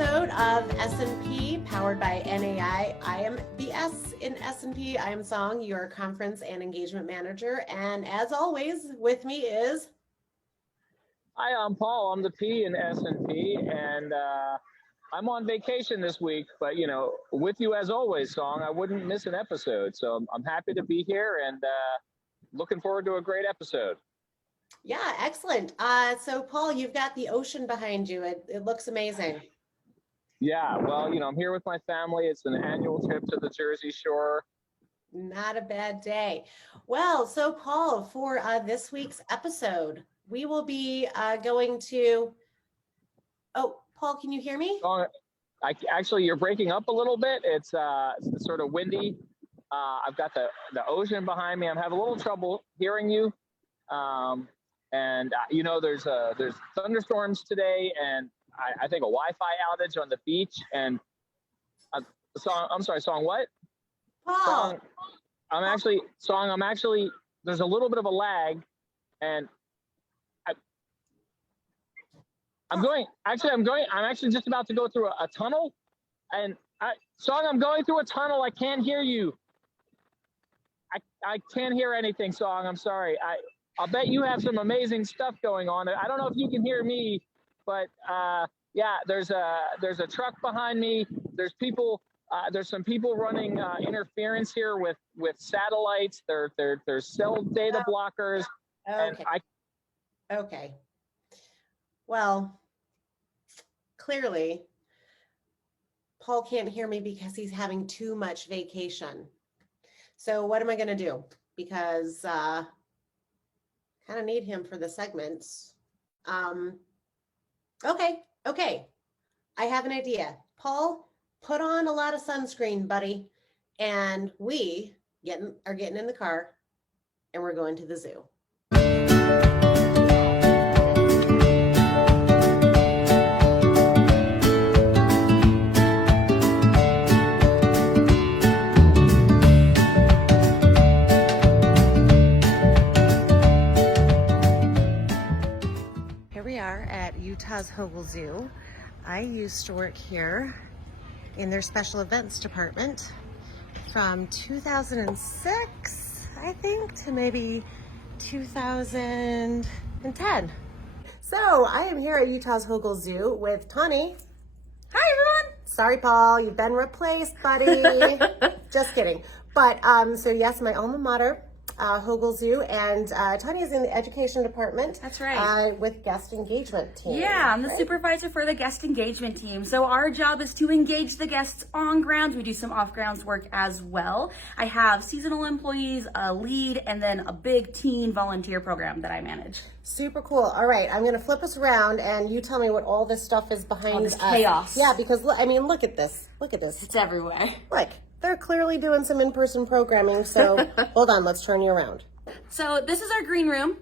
episode of S&P powered by NAI. I am the S in S&P. I am Song, your conference and engagement manager. And as always, with me is... Hi, I'm Paul. I'm the P in S&P, and I'm on vacation this week. But, you know, with you as always, Song, I wouldn't miss an episode. So I'm happy to be here and looking forward to a great episode. Yeah, excellent. So, Paul, you've got the ocean behind you. It looks amazing. Yeah, well, you know, I'm here with my family. It's an annual trip to the Jersey Shore. Not a bad day. Well, so, Paul, for this week's episode, we will be going to... Oh, Paul, can you hear me? Actually, you're breaking up a little bit. It's sort of windy. I've got the ocean behind me. I'm having a little trouble hearing you. You know, there's thunderstorms today, and I think a Wi-Fi outage on the beach. And I'm sorry, Song, what? Paul. I'm actually, there's a little bit of a lag, and I'm actually just about to go through a tunnel, and I'm going through a tunnel. I can't hear you. I can't hear anything, Song. I'm sorry. I'll bet you have some amazing stuff going on. I don't know if you can hear me, but yeah, there's a truck behind me. There's people. There's some people running interference here with satellites. There's cell data blockers. Okay. Okay. Well, clearly, Paul can't hear me because he's having too much vacation. So what am I going to do? Because kind of need him for the segments. Okay. I have an idea. Paul, put on a lot of sunscreen, buddy. And we are getting in the car and we're going to the zoo. At Utah's Hogle Zoo. I used to work here in their special events department from 2006, I think, to maybe 2010. So I am here at Utah's Hogle Zoo with Tawny. Hi, everyone. Sorry, Paul, you've been replaced, buddy. Just kidding. But so yes, my alma mater, Hogle Zoo, and Tanya is in the education department. That's right. With guest engagement team. Yeah, I'm the supervisor for the guest engagement team. So our job is to engage the guests on grounds. We do some off grounds work as well. I have seasonal employees, a lead, and then a big teen volunteer program that I manage. Super cool. All right, I'm going to flip us around and you tell me what all this stuff is behind all this us. Chaos. Yeah, because I mean, look at this. Look at this. It's everywhere. Look. They're clearly doing some in-person programming, so hold on, let's turn you around. So this is our green room,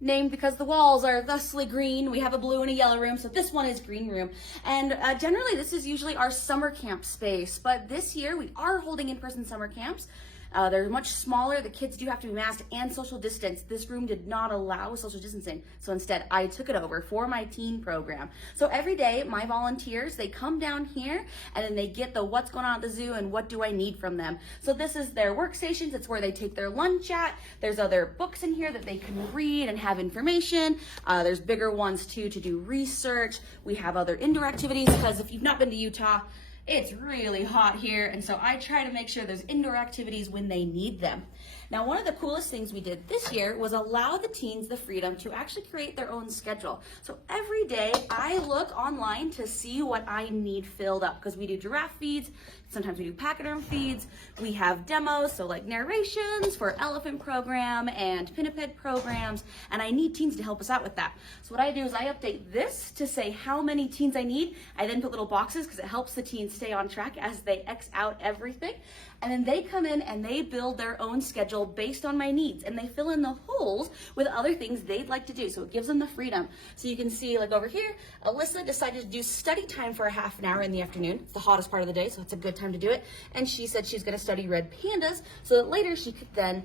named because the walls are thusly green. We have a blue and a yellow room, so this one is green room. And generally, this is usually our summer camp space, but this year we are holding in-person summer camps. They're much smaller. The kids do have to be masked and social distance. This room did not allow social distancing. So instead, I took it over for my teen program. So every day, my volunteers, they come down here and then they get the what's going on at the zoo and what do I need from them. So this is their workstations. It's where they take their lunch at. There's other books in here that they can read and have information. There's bigger ones too to do research. We have other indoor activities because if you've not been to Utah, it's really hot here, and so I try to make sure there's indoor activities when they need them. Now, one of the coolest things we did this year was allow the teens the freedom to actually create their own schedule. So every day I look online to see what I need filled up because we do giraffe feeds, sometimes we do pachyderm feeds, we have demos, so like narrations for elephant program and pinniped programs, and I need teens to help us out with that. So what I do is I update this to say how many teens I need. I then put little boxes because it helps the teens stay on track as they X out everything. And then they come in and they build their own schedule meal based on my needs, and they fill in the holes with other things they'd like to do. So it gives them the freedom. So you can see, like over here, Alyssa decided to do study time for a half an hour in the afternoon. It's the hottest part of the day, so it's a good time to do it. And she said she's going to study red pandas so that later she could then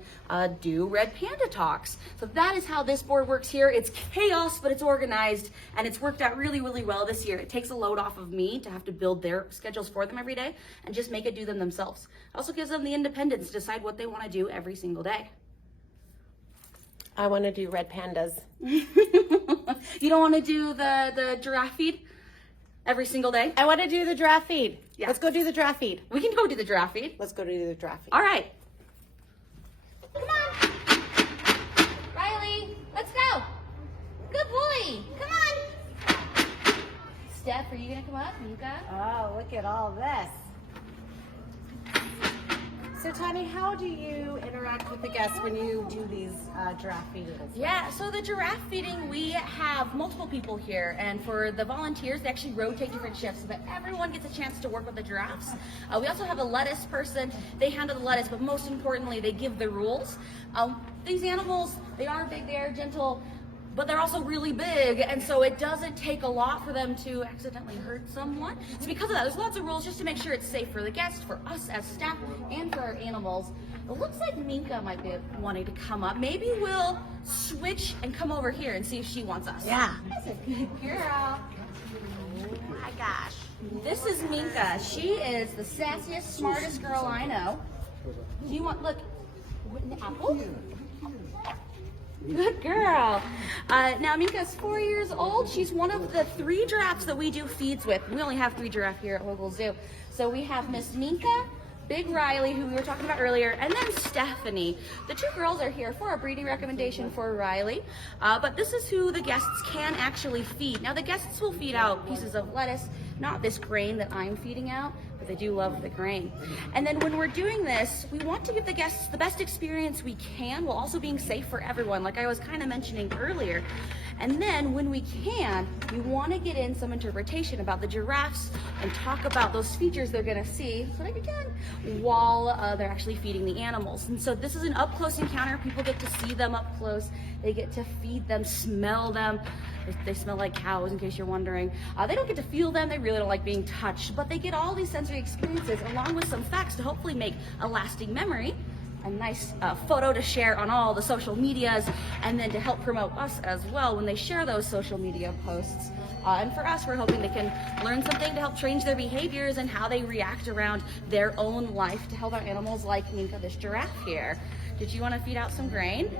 do red panda talks. So that is how this board works here. It's chaos, but it's organized, and it's worked out really, really well this year. It takes a load off of me to have to build their schedules for them every day and just make it do them themselves. It also gives them the independence to decide what they want to do every single day. I want to do red pandas. You don't want to do the giraffe feed every single day? I want to do the giraffe feed. Yeah. Let's go do the giraffe feed. We can go do the giraffe feed. Let's go do the giraffe feed. All right. Come on. Riley, let's go. Good boy. Come on. Steph, are you going to come up? Mika? Oh, look at all this. So Tani, how do you interact with the guests when you do these giraffe feedings? Yeah, so the giraffe feeding, we have multiple people here, and for the volunteers, they actually rotate different shifts so that everyone gets a chance to work with the giraffes. We also have a lettuce person. They handle the lettuce, but most importantly, they give the rules. These animals, they are big, they are gentle, but they're also really big, and so it doesn't take a lot for them to accidentally hurt someone. So because of that, there's lots of rules just to make sure it's safe for the guests, for us as staff, and for our animals. It looks like Minka might be wanting to come up. Maybe we'll switch and come over here and see if she wants us. Yeah. That's a good girl. Oh my gosh. This is Minka. She is the sassiest, smartest girl I know. Do you want, look, apple? Good girl. Now Minka's 4 years old. She's one of the 3 giraffes that we do feeds with. We only have 3 giraffes here at Hogle Zoo. So we have Miss Minka, Big Riley, who we were talking about earlier, and then Stephanie. The 2 girls are here for a breeding recommendation for Riley, but this is who the guests can actually feed. Now the guests will feed out pieces of lettuce, not this grain that I'm feeding out, but they do love the grain. And then when we're doing this, we want to give the guests the best experience we can while also being safe for everyone, like I was kind of mentioning earlier. And then when we can, we want to get in some interpretation about the giraffes and talk about those features they're going to see, like again, while they're actually feeding the animals. And so this is an up close encounter. People get to see them up close. They get to feed them, smell them. They smell like cows, in case you're wondering. They don't get to feel them. They really don't like being touched, but they get all these sensory experiences along with some facts to hopefully make a lasting memory, a nice photo to share on all the social medias, and then to help promote us as well when they share those social media posts. And for us, we're hoping they can learn something to help change their behaviors and how they react around their own life to help our animals like Minka, this giraffe here. Did you want to feed out some grain?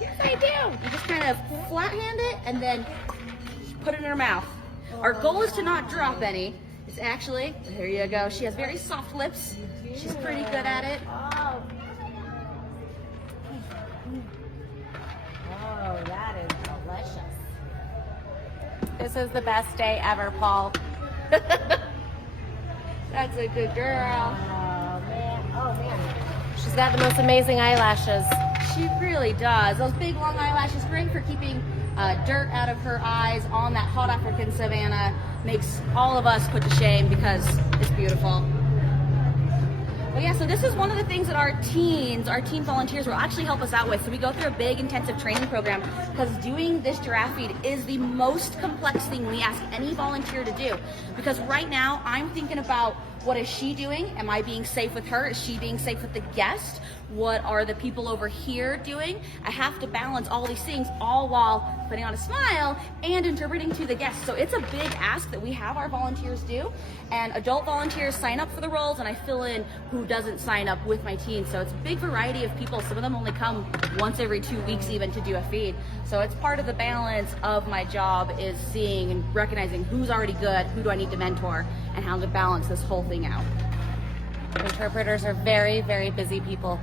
Yes, I do. You just kind of flat hand it and then put it in her mouth. Our goal is to not drop any. It's actually, there you go. She has very soft lips. She's pretty good at it. Oh, that is delicious. This is the best day ever, Paul. That's a good girl. Oh, man. Oh, man. She's got the most amazing eyelashes. She really does. Those big long eyelashes, great for keeping dirt out of her eyes on that hot African savanna. Makes all of us put to shame because it's beautiful. Well, yeah, so this is one of the things that our teen volunteers will actually help us out with. So we go through a big intensive training program because doing this giraffe feed is the most complex thing we ask any volunteer to do. Because right now I'm thinking about, what is she doing? Am I being safe with her? Is she being safe with the guest? What are the people over here doing? I have to balance all these things all while putting on a smile and interpreting to the guests. So it's a big ask that we have our volunteers do. And adult volunteers sign up for the roles and I fill in who doesn't sign up with my team. So it's a big variety of people. Some of them only come once every 2 weeks even to do a feed. So it's part of the balance of my job is seeing and recognizing who's already good, who do I need to mentor, and how to balance this whole thing out. Interpreters are very, very busy people.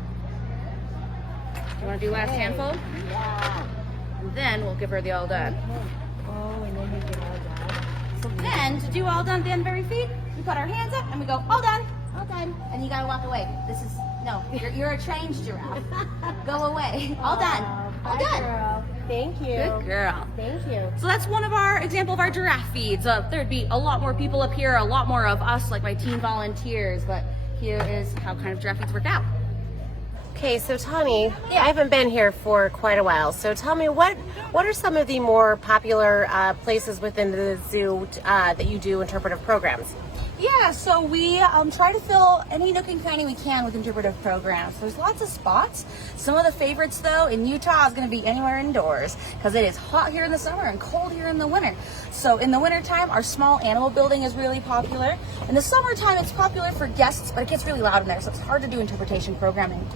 Do you want to do last handful? Yeah. And then we'll give her the all done. Oh, and then you get all done. So then, to do all done Danbury feed, we put our hands up and we go, all done, all done. And you gotta walk away. This is, no, you're a trained giraffe. Go away. All done. All done. Girl. Thank you. Good girl. Thank you. So that's one of our example of our giraffe feeds. There'd be a lot more people up here, a lot more of us, like my teen volunteers, but here is how kind of giraffe feeds work out. Okay, so Tani, Yeah. I haven't been here for quite a while. So tell me, what are some of the more popular places within the zoo that you do interpretive programs? Yeah, so we try to fill any nook and cranny we can with interpretive programs. There's lots of spots. Some of the favorites, though, in Utah is going to be anywhere indoors because it is hot here in the summer and cold here in the winter. So in the wintertime, our small animal building is really popular. In the summertime, it's popular for guests, but it gets really loud in there, so it's hard to do interpretation programming.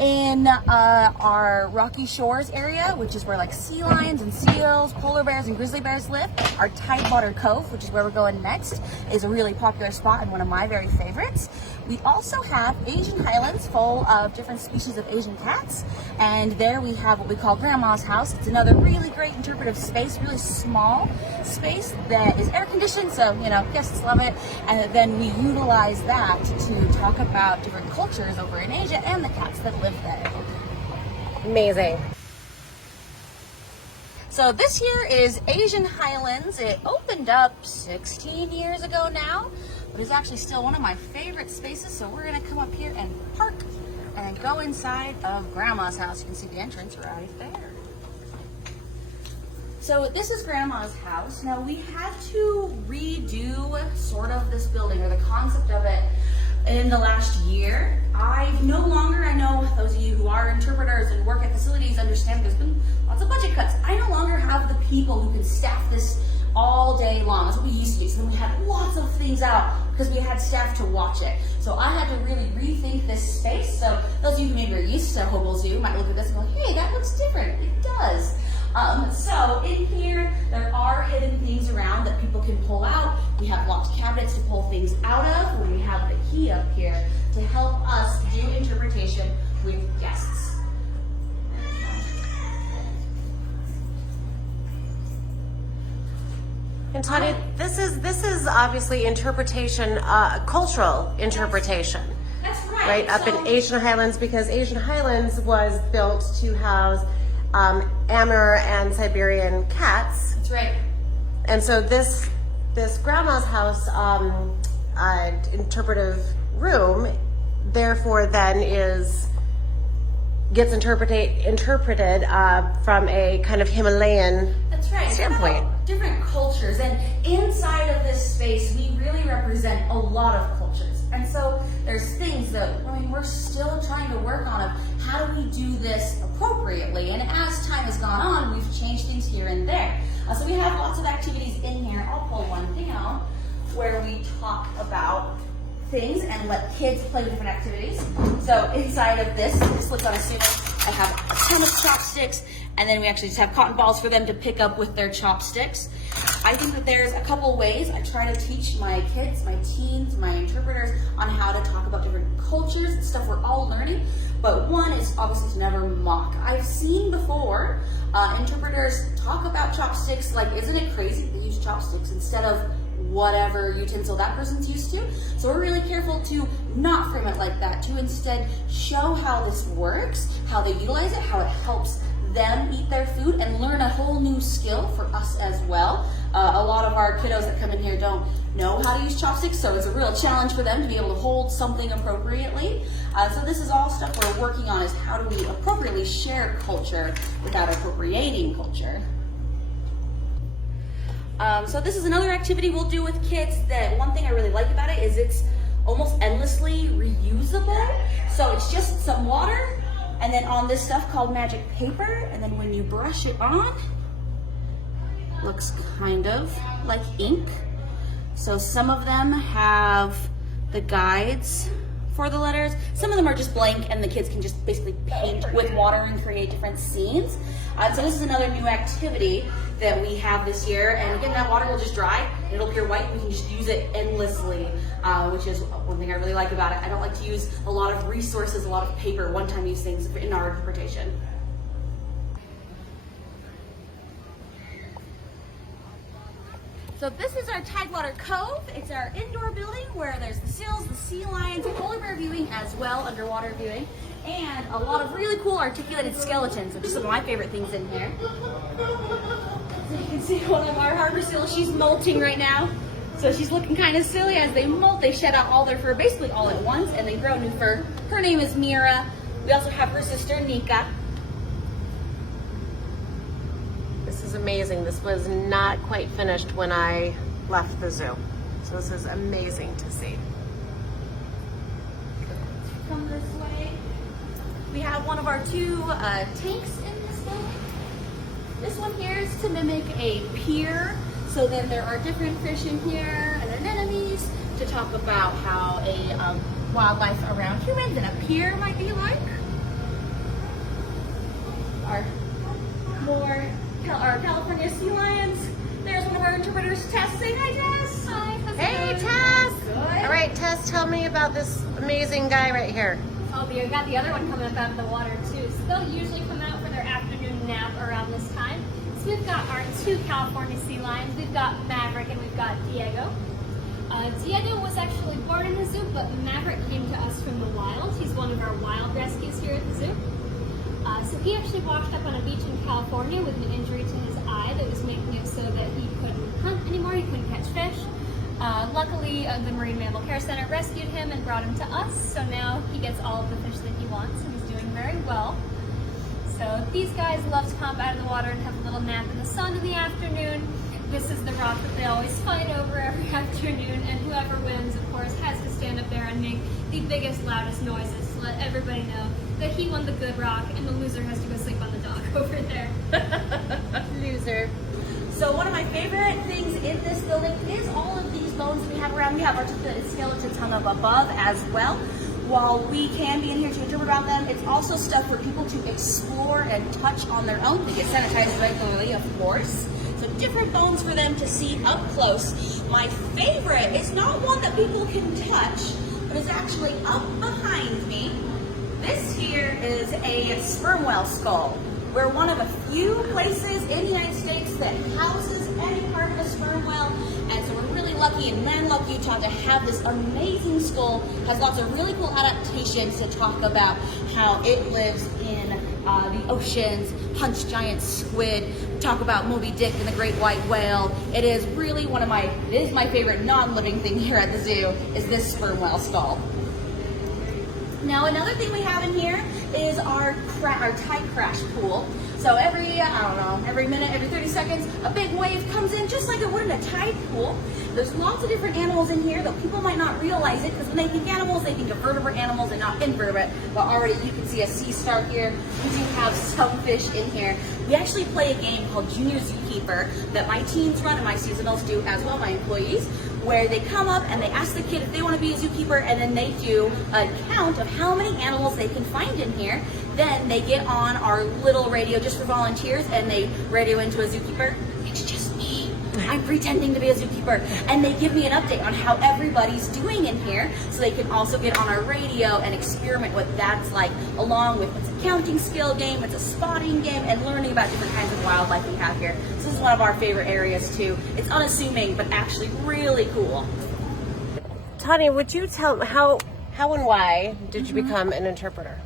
In our Rocky Shores area, which is where like sea lions and seals, polar bears and grizzly bears live, our Tidewater Cove, which is where we're going next, is a really popular spot and one of my very favorites. We also have Asian highlands full of different species of Asian cats, and there we have what we call Grandma's House. It's another really great interpretive space, really small space that is air conditioned, so guests love it, and then we utilize that to talk about different cultures over in Asia and the cats that live there. Amazing. So this here is Asian Highlands. It opened up 16 years ago now, but it's actually still one of my favorite spaces. So we're gonna come up here and park and go inside of Grandma's house. You can see the entrance right there. So this is Grandma's house. Now we had to redo sort of this building or the concept of it in the last year. I know those of you who are interpreters and work at facilities understand there's been lots of budget cuts. I no longer have the people who can staff this all day long. That's what we used to do. So then we had lots of things out because we had staff to watch it. So I had to really rethink this space. So those of you who maybe are used to Hogle Zoo might look at this and go, hey, that looks different. It does. So in here, there are hidden things around that people can pull out. We have locked cabinets to pull things out of, and we have the key up here to help us do interpretation with guests. And Tani, this is obviously interpretation, cultural interpretation. That's right. Right, up in Asian Highlands, because Asian Highlands was built to house Amur and Siberian cats. That's right. And so this Grandma's house interpretive room, therefore, then gets interpreted from a kind of Himalayan That's right. standpoint. Different cultures, and inside of this space, we really represent a lot of cultures. And so there's things that we're still trying to work on of how do we do this appropriately. And as time has gone on, we've changed things here and there. So we have lots of activities in here. I'll pull one down where we talk about things and let kids play with different activities. So inside of this looks unassuming. I have a ton of chopsticks, and then we actually just have cotton balls for them to pick up with their chopsticks. I think that there's a couple ways I try to teach my kids, my teens, my interpreters on how to talk about different cultures and stuff we're all learning. But one is obviously to never mock. I've seen before interpreters talk about chopsticks like, isn't it crazy that they use chopsticks instead of whatever utensil that person's used to? So we're really careful to not frame it like that, to instead show how this works, how they utilize it, how it helps them eat their food and learn a whole new skill for us as well. A lot of our kiddos that come in here don't know how to use chopsticks, so it's a real challenge for them to be able to hold something appropriately. So this is all stuff we're working on, is how do we appropriately share culture without appropriating culture. So this is another activity we'll do with kids that one thing I really like about it is it's almost endlessly reusable. So it's just some water and then on this stuff called magic paper, and then when you brush it on, looks kind of like ink. So some of them have the guides for the letters. Some of them are just blank and the kids can just basically paint with water and create different scenes. So this is another new activity that we have this year. And again, that water will just dry, it'll appear white, we can just use it endlessly, which is one thing I really like about it. I don't like to use a lot of resources, a lot of paper, one-time use things in our interpretation. So this is our Tidewater Cove. It's our indoor building where there's the seals, the sea lions, polar bear viewing as well, underwater viewing, and a lot of really cool articulated skeletons, which is some of my favorite things in here. So you can see one of our harbor seals, she's molting right now. So she's looking kind of silly. As they molt, they shed out all their fur, basically all at once, and they grow new fur. Her name is Mira. We also have her sister, Nika. This is amazing. This was not quite finished when I left the zoo. So this is amazing to see. Come this way. We have one of our two tanks in this building. This one here is to mimic a pier. So then there are different fish in here and anemones to talk about how a wildlife around humans and a pier might be like. Our California sea lions. There's one of our interpreters, Tess. Say hi, Tess. Hi. Hey, Tess. All right, Tess, tell me about this amazing guy right here. Oh, we got the other one coming up out of the water too. So they'll usually come out for their afternoon nap around this time. So we've got our two California sea lions. We've got Maverick and we've got Diego. Diego was actually born in the zoo, but Maverick came to us from the wild. He's one of our wild rescues here at the zoo. So he actually washed up on a beach in California with an injury to his eye that was making it so that he couldn't hunt anymore, he couldn't catch fish. Luckily, the Marine Mammal Care Center rescued him and brought him to us, so now he gets all of the fish that he wants and he's doing very well. So these guys love to come out of the water and have a little nap in the sun in the afternoon. This is the rock that they always fight over every afternoon, and whoever wins, of course, has to stand up there and make the biggest, loudest noises to let everybody know that he won the good rock, and the loser has to go sleep on the dock over there. Loser. So one of my favorite things in this building is all of these bones we have around. We have articulated skeletons hung up above as well. While we can be in here to interpret about them, it's also stuff for people to explore and touch on their own. They get sanitized regularly, of course. So different bones for them to see up close. My favorite is not one that people can touch, but is actually up behind me. This here is a sperm whale skull. We're one of a few places in the United States that houses any part of a sperm whale, and so we're really lucky in Manlock, Utah to have this amazing skull. Has lots of really cool adaptations to talk about how it lives in the oceans, hunts giant squid, talk about Moby Dick and the great white whale. It is really it is my favorite non-living thing here at the zoo, is this sperm whale skull. Now another thing we have in here is our tide crash pool. So every minute, every 30 seconds, a big wave comes in just like it would in a tide pool. There's lots of different animals in here, though people might not realize it, because when they think animals, they think of vertebrate animals and not invertebrate. But already you can see a sea star here. We do have some fish in here. We actually play a game called Junior Zookeeper that my teams run and my seasonals do as well, my employees, where they come up and they ask the kid if they want to be a zookeeper, and then they do a count of how many animals they can find in here. Then they get on our little radio just for volunteers and they radio into a zookeeper. It's just me. I'm pretending to be a zookeeper. And they give me an update on how everybody's doing in here, so they can also get on our radio and experiment what that's like, along with it's a counting skill game, it's a spotting game, and learning about different kinds of wildlife we have here. So this is one of our favorite areas too. It's unassuming, but actually really cool. Tanya, would you tell me how and why did you become an interpreter?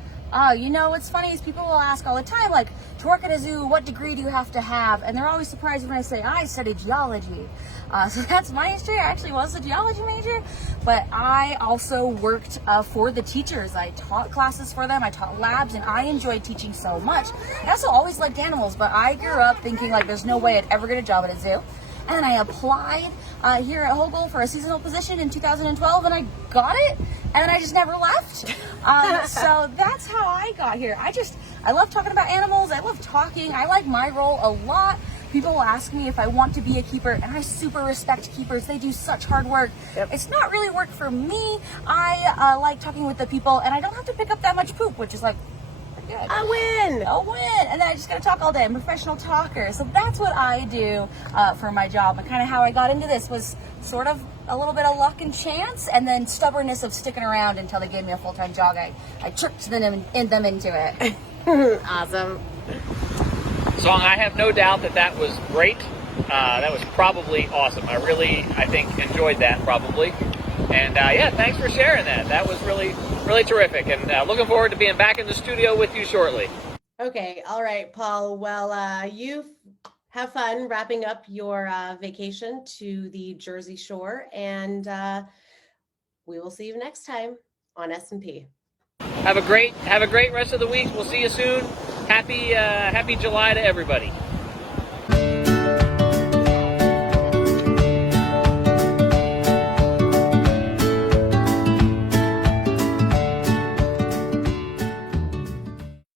You know, what's funny is people will ask all the time, like, to work at a zoo, what degree do you have to have? And they're always surprised when I say, I studied geology. So that's my history. I actually was a geology major, but I also worked for the teachers. I taught classes for them, I taught labs, and I enjoyed teaching so much. I also always liked animals, but I grew up thinking, like, there's no way I'd ever get a job at a zoo. And I applied here at Hogle for a seasonal position in 2012, and I got it, and I just never left. So that's how I got here. I love talking about animals. I love talking. I like my role a lot. People will ask me if I want to be a keeper, and I super respect keepers. They do such hard work. Yep. It's not really work for me. I like talking with the people, and I don't have to pick up that much poop, which is like, good. A win! And then I just gotta talk all day. I'm a professional talker. So that's what I do for my job. And kind of how I got into this was sort of a little bit of luck and chance, and then stubbornness of sticking around until they gave me a full-time job. I tricked them into it. Awesome. Song, I have no doubt that was great. That was probably awesome. I think, enjoyed that probably. And yeah, thanks for sharing that. That was really, really terrific. And looking forward to being back in the studio with you shortly. Okay. All right, Paul. Well, you have fun wrapping up your vacation to the Jersey Shore, and we will see you next time on S&P. Have a great rest of the week. We'll see you soon. Happy July to everybody.